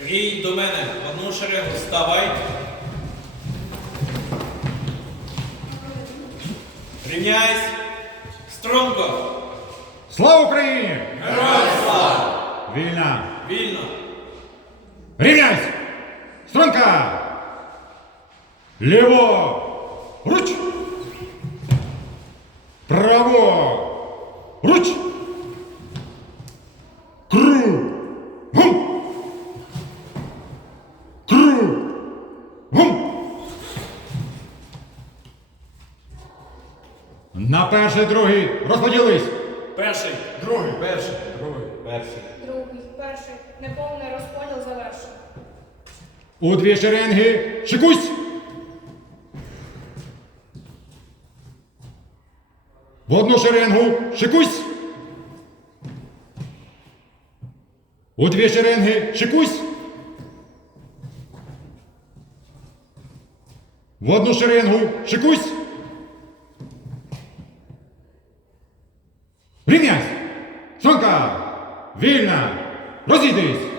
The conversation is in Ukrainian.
Рій до мене, в одну шерегу ставай. Рівняйсь. Стронго. Слава Україні! Героям слава! Вільна! Вільно. Рівняйсь! Струнка! Ліво! Руч! Право! На перший, другий розподілись! Перший. Другий! Перший. Другий. Перший. Другий, перший, неповний розподіл завершено. У дві шеренги шикусь! В одну шеренгу шикусь! У дві шеренги шикусь! В одну шеренгу шикусь! Рівнясь! Сонка! Вільна! Розійдись!